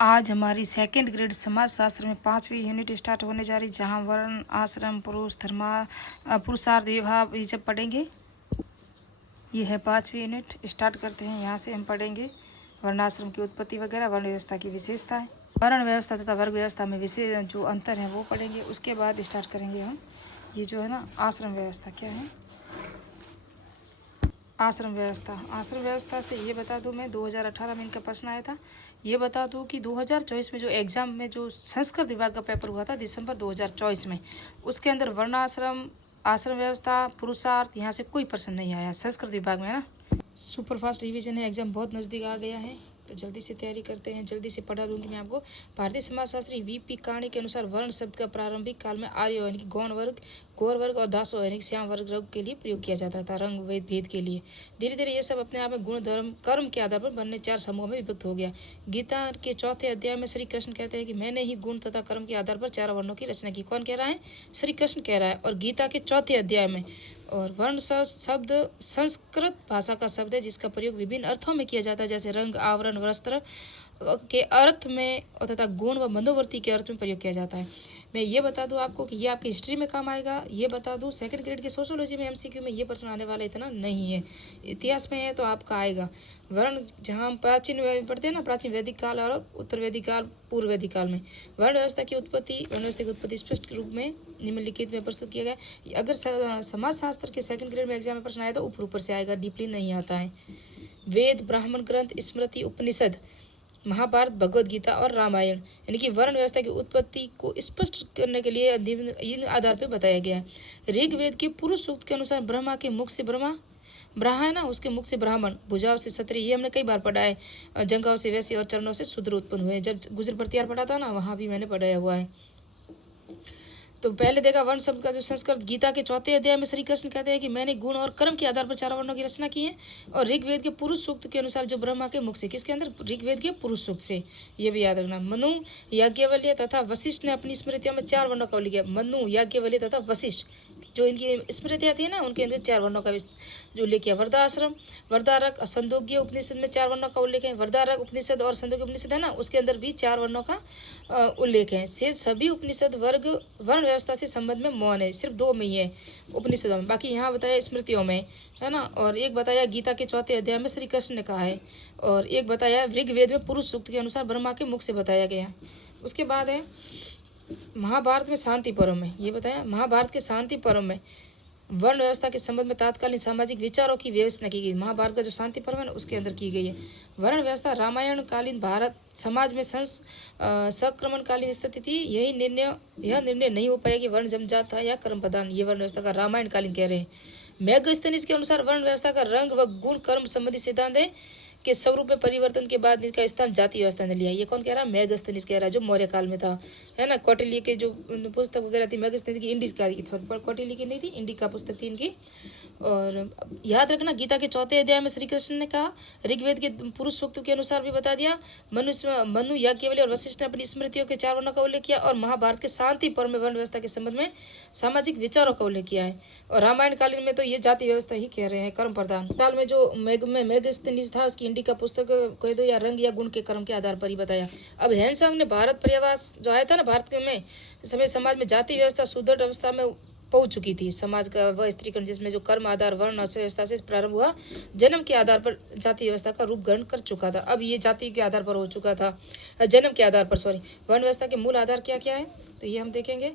आज हमारी second grade समाज शास्त्र में 5वीं यूनिट स्टार्ट होने जा रही, जहां वर्ण आश्रम पुरुष पुरुषार्थ विभाग ये सब पढ़ेंगे। ये है 5वीं यूनिट। स्टार्ट करते हैं। यहाँ से हम पढ़ेंगे वर्णाश्रम की उत्पत्ति वगैरह, वर्ण व्यवस्था की विशेषताएं, वर्ण व्यवस्था तथा वर्ग व्यवस्था में विशेष जो अंतर है वो पढ़ेंगे। उसके बाद स्टार्ट करेंगे हम ये जो है ना आश्रम व्यवस्था क्या है। आश्रम व्यवस्था से ये बता दूं, मैं 2018 में इनका प्रश्न आया था। ये बता दूं कि 2024 में जो एग्ज़ाम में जो संस्कृत विभाग का पेपर हुआ था दिसंबर 2024 में, उसके अंदर वर्णाश्रम, आश्रम व्यवस्था, पुरुषार्थ यहाँ से कोई प्रश्न नहीं आया संस्कृत विभाग में, है ना। सुपर फास्ट रिवीजन है, एग्ज़ाम बहुत नज़दीक आ गया है, तो जल्दी से तैयारी करते हैं। जल्दी से पढ़ा दूंगी मैं आपको। भारतीय समाजशास्त्री वीपी काणी के अनुसार वर्ण शब्द का प्रारंभिक काल में आर्य यानी कि गौण वर्ग, गौर वर्ग और दासो यानी कि श्याम वर्ग के लिए प्रयोग किया जाता था, रंग वेद भेद के लिए। धीरे धीरे ये सब अपने आप में गुण धर्म कर्म के आधार पर बनने 4 समूहों में विभक्त हो गया। गीता के 4थे अध्याय में श्री कृष्ण कहते हैं कि मैंने ही गुण तथा कर्म के आधार पर 4 वर्णों की रचना की। कौन कह रहा है? श्री कृष्ण कह रहा है। और गीता के 4थे अध्याय में, और वर्ण शब्द संस्कृत भाषा का शब्द है जिसका प्रयोग विभिन्न अर्थों में किया जाता है, जैसे रंग, आवरण, वस्त्र के अर्थ में तथा गुण व मनोवृत्ति के अर्थ में प्रयोग किया जाता है। मैं ये बता दूं आपको कि ये आपकी हिस्ट्री में काम आएगा। ये बता दूं सेकंड ग्रेड के सोशियोलॉजी में एमसीक्यू में ये प्रश्न आने वाला इतना नहीं है। इतिहास में है तो आपका आएगा। वर्ण जहाँ हम प्राचीन पढ़ते हैं ना, प्राचीन वैदिक काल और उत्तर वैदिक काल, पूर्व वैदिक काल में वर्ण व्यवस्था की उत्पत्ति स्पष्ट रूप में निम्नलिखित में प्रस्तुत किया गया। अगर समाज शास्त्र के सेकंड ग्रेड में एग्जाम में प्रश्न आया तो ऊपर से आएगा, डीपली नहीं आता है। वेद, ब्राह्मण ग्रंथ, स्मृति, उपनिषद, महाभारत, भगवद गीता और रामायण यानी कि वर्ण व्यवस्था की उत्पत्ति को स्पष्ट करने के लिए इन आधार पर बताया गया है। ऋग्वेद के पुरुष सूक्त के अनुसार ब्रह्मा के मुख से ब्रह्मा है ना, उसके मुख से ब्राह्मण, भुजाओं से क्षत्रिय, ये हमने कई बार पढ़ा है। जंगाओं से वैश्य और चरणों से शूद्र उत्पन्न हुए। जब गुजर प्रत्यार पढ़ा था ना, वहाँ भी मैंने पढ़ाया हुआ है। तो पहले देखा वर्ण शब्द का जो संस्कृत, गीता के 4थे अध्याय में श्री कृष्ण कहते हैं कि मैंने गुण और कर्म के आधार पर 4 वर्णों की रचना की है। और ऋग्वेद के पुरुष सूक्त के अनुसार जो ब्रह्मा के मुख से, किसके अंदर? ऋग्वेद के पुरुष सूक्त से, ये भी याद रखना। मनु, याज्ञवल्क्य तथा वशिष्ठ ने अपनी स्मृतियों में 4 वर्णों का उल्लेख किया। मनु, याज्ञवल्क्य तथा वशिष्ठ जो इनकी स्मृतियाँ थी ना, उनके अंदर 4 वर्णों का जो उल्लेख किया। वर्धाश्रम, वर्धारक, संदोग्य उपनिषद में 4 वर्णों का उल्लेख है। वर्धारक उपनिषद और संदोग्य उपनिषद है ना, उसके अंदर भी 4 वर्णों का उल्लेख है। शेष सभी उपनिषद वर्ण व्यवस्था से संबंध में मौन है, सिर्फ 2 में ही है उपनिषदों में, बाकी यहाँ बताया स्मृतियों में, है ना। और एक बताया गीता के 4थे अध्याय में श्री कृष्ण ने कहा है, और एक बताया ऋग्वेद में पुरुष सूक्त के अनुसार ब्रह्मा के मुख से बताया गया। उसके बाद है महाभारत में शांति पर्व में, ये बताया महाभारत के शांति पर्व में वर्ण व्यवस्था के संबंध में तात्कालीन सामाजिक विचारों की व्यवस्था की गई। महाभारत का जो शांति पर्व है ना, उसके अंदर की गई है। वर्ण व्यवस्था रामायण कालीन भारत समाज में संक्रमणकालीन स्थिति थी। यह निर्णय नहीं हो पाया कि वर्ण जन्मजात था या कर्म प्रधान। ये वर्ण व्यवस्था का रामायण कालीन कह रहे हैं। मेगस्थनीज के अनुसार वर्ण व्यवस्था का रंग व गुण कर्म संबंधी सिद्धांत है के स्वरूप में परिवर्तन के बाद इसका स्थान जाति व्यवस्था ने लिया। ये कौन कह रहा है? मेगस्थनीज कह रहा है, जो मौर्य काल में था, है ना। कौटिल्य के जो पुस्तक वगैरह थी मेगस्थनीज की, इंडिका की, कौटिल्य की नहीं थी, इंडिका पुस्तक थी इनकी। और याद रखना, गीता के 4थे अध्याय में श्री कृष्ण ने कहा, ऋग्वेद के पुरुष सूक्त के अनुसार भी बता दिया। मनु, याज्ञवल्क्य और वशिष्ठ ने अपनी स्मृतियों के 4 वर्णों का उल्लेख किया। और महाभारत के शांति पर्व में वर्ण व्यवस्था के संबंध में सामाजिक विचारों का उल्लेख किया है। और रामायण कालीन में तो ये जाति व्यवस्था ही कह रहे हैं, कर्म प्रधान। काल में जो मेगस्थनीज था, उसकी इंडिका पुस्तक कह दो, या रंग या गुण के कर्म के आधार पर ही बताया। अब हैंसंग ने भारत पर्यावास जो आया था ना, भारत में समय समाज में जाति व्यवस्था सुदृढ़ अवस्था में पहुंच चुकी थी। समाज का वह स्त्रीकरण जिसमें जो कर्म आधार वर्ण व्यवस्था से प्रारंभ हुआ, जन्म के आधार पर जाति व्यवस्था का रूप ग्रहण कर चुका था। अब ये जाति के आधार पर हो चुका था, जन्म के आधार पर, सॉरी। वर्ण व्यवस्था के मूल आधार क्या क्या है, तो ये हम देखेंगे।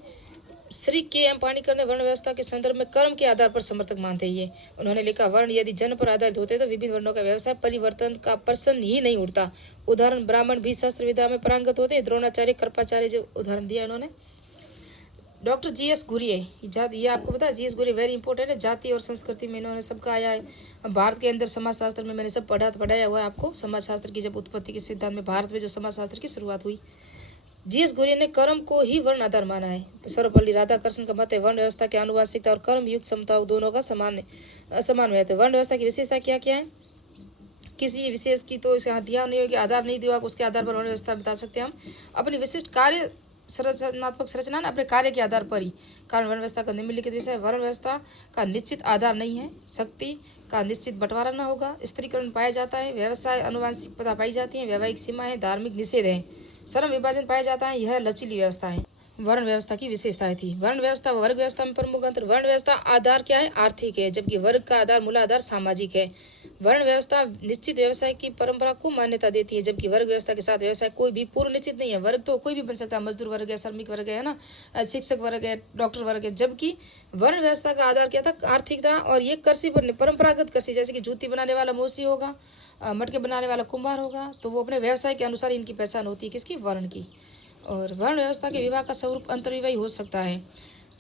श्री के.एम. पाणिकर ने वर्ण व्यवस्था के संदर्भ में कर्म के आधार पर समर्थक मानते हैं। ये उन्होंने लिखा, वर्ण यदि जन्म पर आधारित होते तो विभिन्न वर्णों का व्यवसाय परिवर्तन का प्रश्न ही नहीं उठता। उदाहरण, ब्राह्मण भी शस्त्र विद्या में पारंगत होते हैं। द्रोणाचार्य, कृपाचार्य, जो उदाहरण दिया इन्होंने। Doctor GS. गुरिये, ये आपको पता है, जी.एस. गुरिये वेरी इंपॉर्टेंट है। जाति और संस्कृति में इन्होंने सबका आया है। भारत के अंदर समाज शास्त्र में मैंने सब पढ़ाया हुआ है आपको। समाज शास्त्र की जब उत्पत्ति के सिद्धांत में भारत में जो समाज शास्त्र की शुरुआत हुई, जी.एस. गुरिये ने कर्म को ही वर्ण आधार माना है। सर्वपल्ली राधाकृष्ण का मत है, वर्ण व्यवस्था के आनुवांशिकता और कर्म युक्त समताओं दोनों का समान महत्व है। वर्ण व्यवस्था की विशेषता क्या क्या है? किसी विशेष की तो इसका ध्यान नहीं होगी, आधार नहीं दिया, उसके आधार पर वर्ण व्यवस्था बता सकते हैं हम। अपनी विशिष्ट कार्य संरचनात्मक संरचना न अपने कार्य के आधार पर ही। कारण वर्ण व्यवस्था का निम्नलिखित विषय, वर्ण व्यवस्था का निश्चित आधार नहीं है, शक्ति का निश्चित बंटवारा न होगा, स्त्रीकरण पाया जाता है, व्यवसाय आनुवांशिकता पाई जाती है, वैवाहिक सीमा है, धार्मिक निषेध है। श्रम विभाजन पाया जाता है, यह लचीली व्यवस्था है। वर्ण व्यवस्था की विशेषताएं थी। वर्ण व्यवस्था व वर्ग व्यवस्था में प्रमुख अंतर। वर्ण व्यवस्था आधार क्या है? आर्थिक है, जबकि वर्ग का आधार मूलाधार सामाजिक है। वर्ण व्यवस्था निश्चित व्यवसाय की परंपरा को मान्यता देती है, जबकि वर्ग व्यवस्था के साथ व्यवसाय कोई भी पूर्व निश्चित नहीं है। वर्ग तो कोई भी बन सकता है, मजदूर वर्ग है, श्रमिक वर्ग है ना, शिक्षक वर्ग है, डॉक्टर वर्ग है। जबकि वर्ण व्यवस्था का आधार क्या था? आर्थिक था, और ये कृषि पर परंपरागत कृषि, जैसे कि जूती बनाने वाला मोची होगा, मटके बनाने वाला कुम्हार होगा, तो वो अपने व्यवसाय के अनुसार इनकी पहचान होती है, किसकी? वर्ण की। और वर्ण व्यवस्था के विवाह का स्वरूप अंतर्विवाह हो सकता है,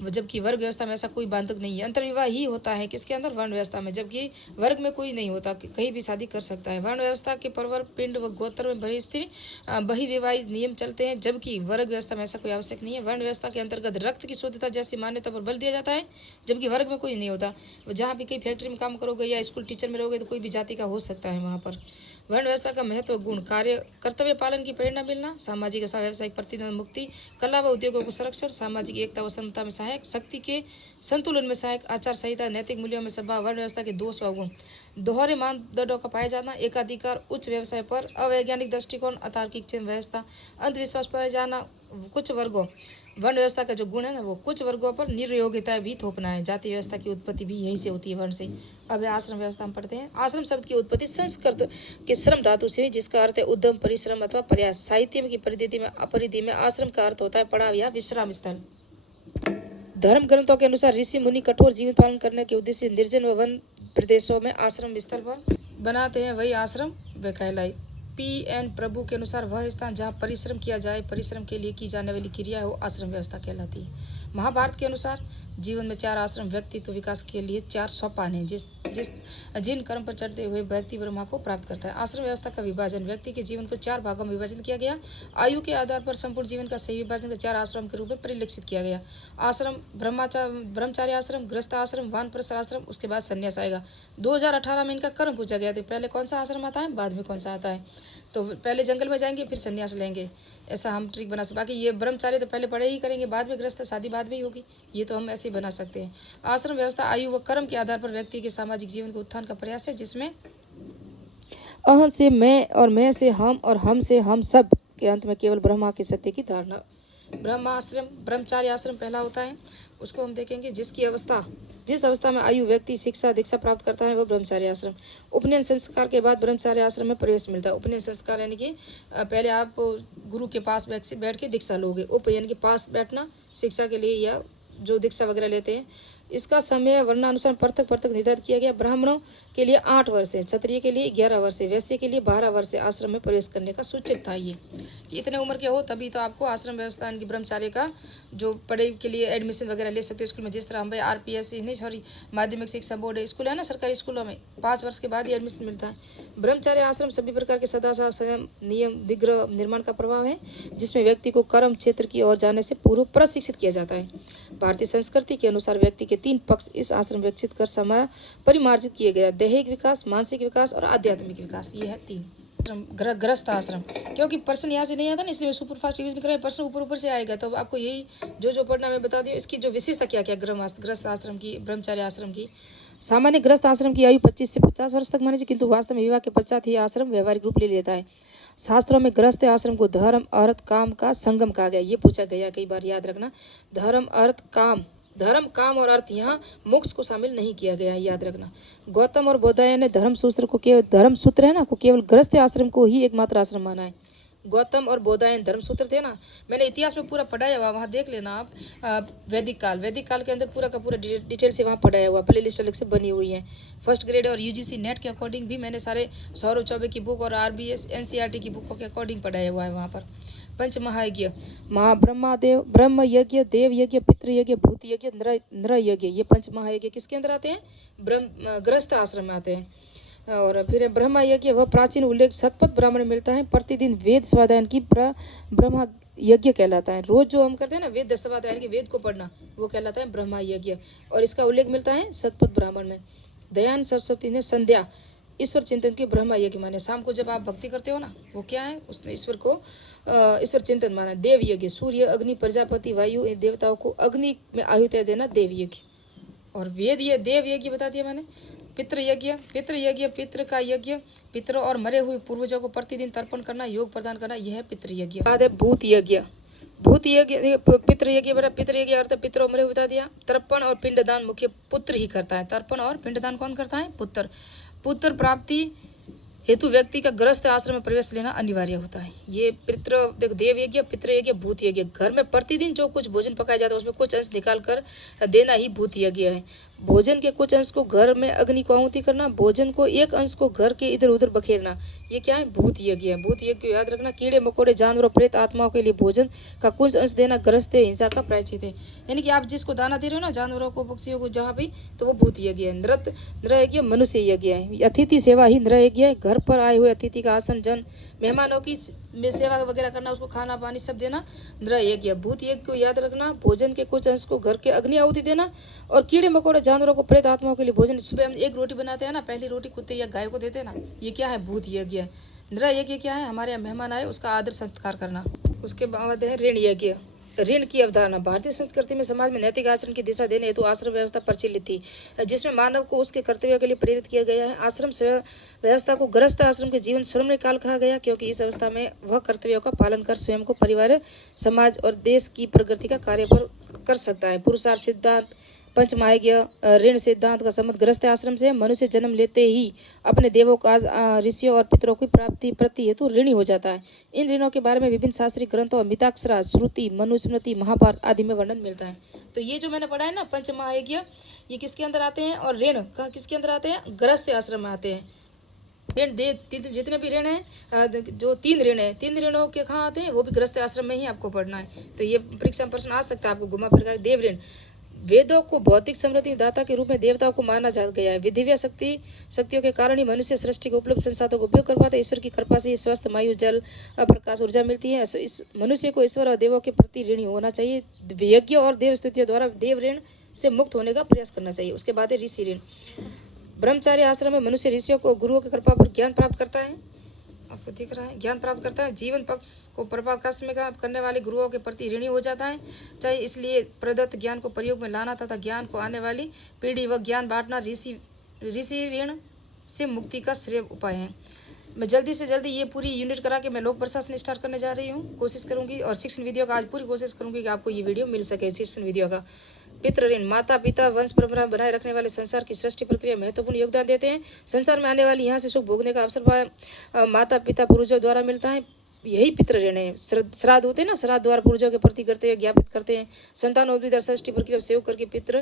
जबकि वर्ग व्यवस्था में ऐसा कोई बांधक नहीं है। अंतर्विवाह ही होता है किसके अंदर? वर्ण व्यवस्था में, जबकि वर्ग में कोई नहीं होता, कहीं भी शादी कर सकता है। वर्ण व्यवस्था के परवर, पिंड व गोत्र में बड़ी स्त्री बहिर्विवाहित नियम चलते हैं, जबकि वर्ग व्यवस्था में ऐसा कोई आवश्यक नहीं है। वर्ण व्यवस्था के अंतर्गत रक्त की शुद्धता जैसी मान्यता पर बल दिया जाता है, जबकि वर्ग में कोई नहीं होता। जहाँ भी कहीं फैक्ट्री में काम करोगे या स्कूल टीचर में रहोगे तो कोई भी जाति का हो सकता है वहाँ पर। वर्ण व्यवस्था का महत्व गुण, कार्य कर्तव्य पालन की प्रेरणा मिलना, सामाजिक और व्यावसायिक प्रतिद्वंद मुक्ति, कला व उद्योगों को संरक्षण, सामाजिक एकता व समता में सहायक, शक्ति के संतुलन में सहायक, आचार संहिता, नैतिक मूल्यों में सद्भाव। वर्ण व्यवस्था के दोष व गुण, दोहरे मानदंडों का पाया जाना, एकाधिकार, उच्च व्यवसाय पर, अवैज्ञानिक दृष्टिकोण, अतार्किक व्यवस्था, अंधविश्वास पाया जाना, कुछ वर्गों, वर्ण व्यवस्था का जो गुण है ना, वो कुछ वर्गों पर निर्योग्यता भी थोपना है। जाति व्यवस्था की उत्पत्ति भी यहीं से होती है, वर्ण से। अब आश्रम व्यवस्था में पढ़ते हैं। आश्रम शब्द की उत्पत्ति संस्कृत के श्रम धातु से हुई, जिसका अर्थ है उद्यम, परिश्रम अथवा प्रयास। साहित्य की परिधि में अपरिधि में आश्रम का अर्थ होता है पड़ाव या विश्राम स्थल। धर्म ग्रंथों के अनुसार ऋषि मुनि कठोर जीवन पालन करने के उद्देश्य निर्जन व वन प्रदेशों में आश्रम स्थल पर बनाते हैं, वही आश्रम वे कहलाई। P.N. प्रभु के अनुसार वह स्थान जहाँ परिश्रम किया जाए, परिश्रम के लिए की जाने वाली क्रिया हो, आश्रम व्यवस्था कहलाती है। महाभारत के अनुसार जीवन में 4 आश्रम व्यक्तित्व विकास के लिए 4 सोपान हैं, जिन कर्म पर चढ़ते हुए व्यक्ति ब्रह्मा को प्राप्त करता है। आश्रम व्यवस्था का विभाजन, व्यक्ति के जीवन को 4 भागों में विभाजन किया गया। आयु के आधार पर संपूर्ण जीवन का सही विभाजन का 4 आश्रम के रूप में परिलक्षित किया गया। आश्रम, ब्रह्मचार्य आश्रम, गृहस्थ आश्रम, वानप्रस्थ आश्रम, उसके बाद संन्यास आएगा। 2018 में इनका कर्म पूछा गया था, पहले कौन सा आश्रम आता है, बाद में कौन सा आता है। तो पहले जंगल में जाएंगे, फिर संन्यास लेंगे, ऐसा हम ट्रिक बना सकते। बाकी ये ब्रह्मचार्य तो पहले पढ़े ही करेंगे, बाद में गृहस्थ, शादी बाद में ही होगी, ये तो हम ऐसे ही बना सकते हैं। आश्रम व्यवस्था आयु व कर्म के आधार पर व्यक्ति के सामाजिक जीवन के उत्थान का प्रयास है, जिसमें अहम से मैं और मैं से हम और हम से हम सब के अंत में केवल ब्रह्मा के सत्य की धारणा। ब्रह्माश्रम, ब्रह्मचार्य आश्रम पहला होता है, उसको हम देखेंगे। जिस अवस्था में आयु व्यक्ति शिक्षा दीक्षा प्राप्त करता है, वह ब्रह्मचार्य आश्रम। उपनयन संस्कार के बाद ब्रह्मचार्य आश्रम में प्रवेश मिलता है। उपनयन संस्कार यानी कि पहले आप गुरु के पास बैठ के दीक्षा लोगे। उप यानी कि पास बैठना शिक्षा के लिए, या जो दीक्षा वगैरह लेते हैं। इसका समय वर्णानुसार पृथक पृथक निर्धारित किया गया। ब्राह्मणों के लिए 8 वर्ष है, क्षत्रिय के लिए 11 वर्ष है, वैश्य के लिए 12 वर्ष है। आश्रम में प्रवेश करने का सूचक था ये, कि इतने उम्र के हो तभी तो आपको आश्रम व्यवस्था की ब्रह्मचार्य का जो पढ़ाई के लिए एडमिशन वगैरह ले सकते हो स्कूल में। जिस तरह हम भाई RPSC नहीं, सॉरी, माध्यमिक शिक्षा बोर्ड स्कूल है ना, सरकारी स्कूलों में 5 वर्ष के बाद ही एडमिशन मिलता है। ब्रह्मचार्य आश्रम सभी प्रकार के सदाचार, संयम, नियम, दिग्रह निर्माण का प्रभाव है, जिसमें व्यक्ति को कर्म क्षेत्र की ओर जाने से पूर्व प्रशिक्षित किया जाता है। भारतीय संस्कृति के अनुसार व्यक्ति के 3 पक्ष इस आश्रम विकसित कर समय परिमार्जित किए गए: दैहिक विकास, मानसिक विकास और आध्यात्मिक विकास। ये है 3। गृहस्थ आश्रम, क्योंकि प्रश्न यहाँ से नहीं आता ना, इसलिए मैं सुपर फास्ट रिवीजन कर रहा हूं। प्रश्न ऊपर से आएगा, तो आपको यही जो पढ़ना मैं बता दी। इसकी जो विशेषता क्या क्या गृहस्थ आश्रम की, ब्रह्मचार्य आश्रम की। सामान्य गृहस्थ आश्रम की आयु 25 से 50 वर्ष तक मानी जाए, किंतु वास्तव में विवाह के पश्चात ही आश्रम व्यवहारिक रूप ले लेता है। शास्त्रों में गृहस्थ आश्रम को धर्म, अर्थ, काम का संगम कहा गया। ये पूछा गया कई बार, याद रखना। धर्म, अर्थ, काम, धर्म, काम और अर्थ, यहाँ मोक्ष को शामिल नहीं किया गया है, याद रखना। गौतम और बोधायन ने धर्म सूत्र है ना, को केवल गृहस्थ आश्रम को ही एकमात्र आश्रम माना है। गौतम और बोधायन धर्म सूत्र थे ना, मैंने इतिहास में पूरा पढ़ाया हुआ, वहाँ देख लेना आप। वैदिक काल के अंदर पूरा का पूरा डिटेल से वहाँ पढ़ाया हुआ, प्ले लिस्ट अलग से बनी हुई है। फर्स्ट ग्रेड और UGC नेट के अकॉर्डिंग भी मैंने सारे सौरभ चौबे की बुक और RBS NCERT की बुकों के अकॉर्डिंग पढ़ाया हुआ है वहाँ पर। पंच महायज्ञ, ब्रह्मदेव, ब्रह्म यज्ञ, देव यज्ञ, पितृ यज्ञ, भूत यज्ञ, नर यज्ञ, ये पंच महायज्ञ किसके अंदर आते हैं? गृहस्थ आश्रम में आते हैं। और फिर ब्रह्म यज्ञ, वह प्राचीन उल्लेख शतपथ ब्राह्मण मिलता है। प्रतिदिन वेद स्वाध्यायन की ब्रह्म यज्ञ कहलाता है। रोज जो हम करते हैं ना वेद स्वाध्यायन की, वेद को पढ़ना, वो कहलाता है ब्रह्म यज्ञ, और इसका उल्लेख मिलता है शतपथ ब्राह्मण में। दयानंद सरस्वती ने संध्या ईश्वर चिंतन की ब्रह्म यज्ञ माने। शाम को जब आप भक्ति करते हो ना, वो क्या है, उसमें ईश्वर चिंतन माना। देव यज्ञ, सूर्य, अग्नि, प्रजापति, वायु, इन देवताओं को अग्नि में आहुति देना देव यज्ञ। और वेद ये देव यज्ञ बता दिया मैंने। पितृयज्ञ, पितृयज्ञ पितृ का यज्ञ, पितरों और मरे हुए पूर्वजों को प्रतिदिन तर्पण करना, योग प्रदान करना, यह है पितृयज्ञ। बाद है भूत यज्ञ। भूत यज्ञ पितृयज्ञ बड़ा, पितृयज्ञ अर्थ पितरों मरे हुए बता दिया। तर्पण और पिंडदान मुख्य पुत्र ही करता है। तर्पण और पिंडदान कौन करता है? पुत्र। पुत्र प्राप्ति हेतु व्यक्ति का गृहस्थ आश्रम में प्रवेश लेना अनिवार्य होता है। ये देखो देव यज्ञ, पितृ यज्ञ, भूत यज्ञ। घर में प्रतिदिन जो कुछ भोजन पकाया जाता है उसमें कुछ अंश निकाल कर देना ही भूत यज्ञ है। भोजन के कुछ अंश को घर में अग्नि को आहुति करना, भोजन को एक अंश को घर के इधर उधर बखेरना, ये क्या है? भूत यज्ञ है। भूत यज्ञ को याद रखना। कीड़े मकोड़े, जानवरों, प्रेत आत्माओं के लिए भोजन का कुछ अंश देना गृहस्थ हिंसा का प्रायश्चित है। यानी कि आप जिसको दाना दे रहे हो ना, जानवरों को, पक्षियों को, जहाँ भी, तो वो भूत यज्ञ है। नृ यज्ञ मनुष्य यज्ञ है। अतिथि सेवा ही नृ यज्ञ है। घर पर आए हुए अतिथि का आसन, जन मेहमानों की सेवा वगैरह करना, उसको खाना पानी सब देना, नृ यज्ञ। भूत यज्ञ को याद रखना। भोजन के कुछ अंश को घर के अग्नि आहुति देना। और कीड़े मकोड़े, जानवरों को, प्रेत आत्माओं के लिए भोजन। सुबह हम एक रोटी बनाते हैं ना, पहली रोटी कुत्ते या गाय को देते हैं ना, ये क्या है? भूत यज्ञ है। नृ यज्ञ क्या है? हमारे यहाँ मेहमान आए उसका आदर सत्कार करना। उसके बाद है ऋण यज्ञ। ऋण की अवधारणा। भारतीय संस्कृति में समाज में नैतिक आचरण की दिशा देने हेतु आश्रम व्यवस्था प्रचलित थी, जिसमें मानव को उसके कर्तव्यों के लिए प्रेरित किया गया है। आश्रम व्यवस्था को गृहस्थ आश्रम के जीवन श्रमण काल कहा गया, क्योंकि इस अवस्था में वह कर्तव्यों का पालन कर स्वयं को, परिवार, समाज और देश की प्रगति का कार्य कर सकता है। पुरुषार्थ सिद्धांत, पंचमहायज्ञ, ऋण सिद्धांत का संबंध गृहस्थ आश्रम से। मनुष्य जन्म लेते ही अपने देवों का, ऋषियों और पितरों की प्राप्ति हेतु ऋणी हो जाता है। इन ऋणों के बारे में विभिन्न शास्त्रीय ग्रंथों और मिताक्षरा, श्रुति, मनुस्मृति, महाभारत आदि में वर्णन मिलता है। तो ये जो मैंने पढ़ा है ना, पंचमहायज्ञ, ये किसके अंदर आते हैं? और ऋण किसके अंदर आते हैं? गृहस्थ आश्रम में आते हैं। ऋण जितने भी ऋण हैं, जो 3 ऋण है, 3 ऋणों के कहाँ आते हैं? वो भी गृहस्थ आश्रम में ही आपको पढ़ना है। तो ये परीक्षा में प्रश्न आ सकता है आपको घुमा फिर का। देव ऋण। वेदों को भौतिक समृद्धि दाता के रूप में देवताओं को माना जा गया है। दिव्य शक्तियों के कारण ही मनुष्य सृष्टि के उपलब्ध संसाधनों को उपयोग कर पाता है। ईश्वर की कृपा से स्वस्थ वायु, जल, प्रकाश, ऊर्जा मिलती है। इस मनुष्य को ईश्वर और देवों के प्रति ऋणी होना चाहिए। यज्ञ और देव स्तुतियों द्वारा देव ऋण से मुक्त होने का प्रयास करना चाहिए। उसके बाद है ऋषि ऋण। ब्रह्मचार्य आश्रम में मनुष्य ऋषियों को, गुरुओं की कृपा पर ज्ञान प्राप्त करता है। आपको दिख रहा है, ज्ञान प्राप्त करता है। जीवन पक्ष को प्रभावकाश में करने वाले गुरुओं के प्रति ऋणी हो जाता है, चाहे इसलिए प्रदत्त ज्ञान को प्रयोग में लाना तथा ज्ञान को आने वाली पीढ़ी व ज्ञान बांटना ऋषि ऋण से मुक्ति का श्रेय उपाय है। मैं जल्दी से जल्दी ये पूरी यूनिट करा के मैं लोक प्रशासन स्टार्ट करने जा रही हूँ, कोशिश करूँगी। और शिक्षण वीडियो का आज पूरी कोशिश करूँगी कि आपको ये वीडियो मिल सके। शिक्षण वीडियो का पितृ ऋण। माता पिता वंश परंपरा बनाए रखने वाले संसार की सृष्टि प्रक्रिया महत्वपूर्ण योगदान देते हैं। संसार में आने वाली यहाँ से सुख भोगने का अवसर माता पिता पूर्वजों द्वारा मिलता है। यही पितृ ऋण है। श्राद्ध होते हैं ना, श्राद्ध द्वारा पूर्वजों के प्रति करते हैं, ज्ञापित करते हैं। संतानों सृष्टि प्रक्रिया सेव करके पितृ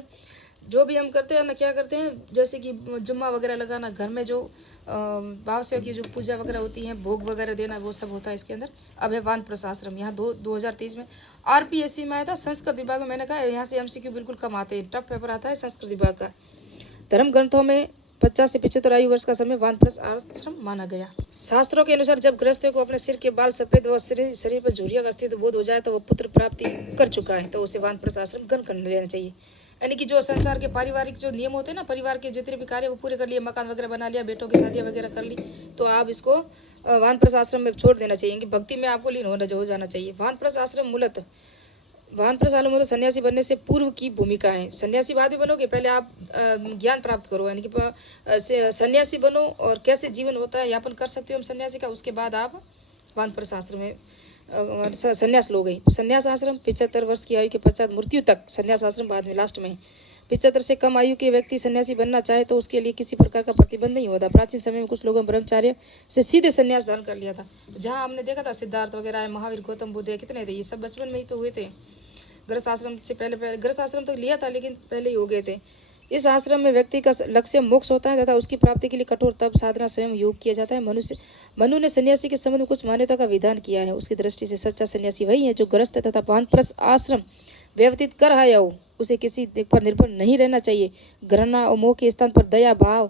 जो भी हम करते हैं ना, क्या करते हैं, जैसे कि जुम्मा वगैरह लगाना, घर में जो भाव सेवा की जो पूजा वगैरह होती है, भोग वगैरह देना, वो सब होता है इसके अंदर। अब है वानप्रस्थ आश्रम। यहाँ 2023 में RPSC में आया था। संस्कृत विभाग में मैंने कहा यहाँ से MCQ बिल्कुल कम आते हैं, टफ पेपर आता है संस्कृत विभाग का। धर्म ग्रंथों में 50 से 75 आयु वर्ष का समय वानप्रस्थ आश्रम माना गया। शास्त्रों के अनुसार जब गृहस्थ को अपने सिर के बाल सफेद व शरीर पर झुर्रियों का अस्तित्व बोध हो जाए तो वह पुत्र प्राप्ति कर चुका है, तो उसे वानप्रस्थ आश्रम ग्रहण कर लेना चाहिए। यानी कि जो संसार के पारिवारिक जो नियम होते हैं ना, परिवार के जितने भी कार्य वो पूरे कर लिए, मकान वगैरह बना लिया, बेटों की शादियाँ वगैरह कर ली, तो आप इसको वानप्रस्थ आश्रम में छोड़ देना चाहिए कि भक्ति में आपको लीन हो जाना चाहिए। वानप्रस्थ आश्रम मूलतः सन्यासी बनने से पूर्व की भूमिका है। सन्यासी बाद में बनोगे, पहले आप ज्ञान प्राप्त करो, यानी कि सन्यासी बनो और कैसे जीवन होता है यापन कर सकते हो हम सन्यासी का, उसके बाद आप वानप्रस्थ आश्रम में संन्यास लो गई। संन्यास आश्रम 75 वर्ष की आयु के पश्चात मृत्यु तक। संन्यास आश्रम बाद में लास्ट में 75 से कम आयु के व्यक्ति सन्यासी बनना चाहे तो उसके लिए किसी प्रकार का प्रतिबंध नहीं होता। प्राचीन समय में कुछ लोगों ने ब्रह्मचार्य से सीधे संन्यास धारण कर लिया था। जहाँ हमने देखा था सिद्धार्थ वगैरह है, महावीर, गौतम बुद्ध, कितने थे, ये सब बचपन में ही तो हुए थे। गृहस्थ आश्रम से पहले गृहस्थ आश्रम तो लिया था, लेकिन पहले ही हो गए थे। इस आश्रम में व्यक्ति का लक्ष्य मोक्ष होता है तथा उसकी प्राप्ति के लिए कठोर तप, साधना, स्वयं योग किया जाता है। मनु ने सन्यासी के संबंध में कुछ मान्यता का विधान किया है। उसकी दृष्टि से सच्चा सन्यासी वही है जो गृहस्थ तथा वानप्रस्थ आश्रम व्यतीत कर आया हो। उसे किसी पर निर्भर नहीं रहना चाहिए। घृणा और मोह के स्थान पर दया भाव,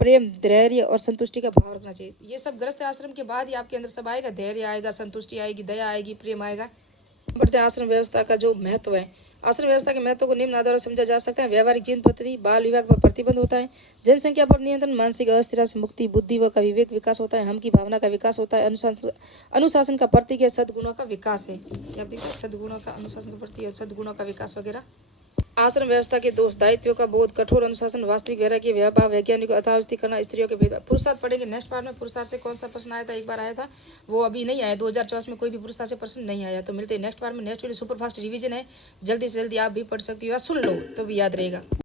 प्रेम, धैर्य और संतुष्टि का भाव रखना चाहिए। ये सब गृहस्थ आश्रम के बाद ही आपके अंदर सब आएगा। धैर्य आएगा, संतुष्टि आएगी, दया आएगी, प्रेम आएगा। आश्रम व्यवस्था का जो महत्व है, आश्रम व्यवस्था के महत्व को निम्न आधारों समझा जा सकता है। व्यवहारिक जीवन पद्धति, बाल विवाह पर प्रतिबंध होता है, जनसंख्या पर नियंत्रण, मानसिक अस्थिरता से मुक्ति, बुद्धि व का विवेक विकास होता है, हम की भावना का विकास होता है, अनुशासन का प्रतीक है, सद्गुणों का विकास है। आप देखते हैं सद्गुणों का, अनुशासन का प्रतीक और सद्गुणों का विकास वगैरह। आश्रम व्यवस्था के दोष, दायित्व का बोध, कठोर अनुशासन, वास्तविक वैराग्य, व्यापार, वैज्ञानिक अथावस्थी करना, स्त्रियों के भेदभाव। पुरुषार्थ पढ़ेंगे नेक्स्ट पार्ट में। पुरुषार्थ से कौन सा प्रश्न आया था, एक बार आया था, वो अभी नहीं आया। 2024 में कोई भी पुरुषार्थ से प्रश्न नहीं आया। तो मिलते हैं नेक्स्ट पार्ट में। Next video super fast revision है, जल्दी से जल्दी आप भी पढ़ सकती हो या सुन लो तो भी याद रहेगा।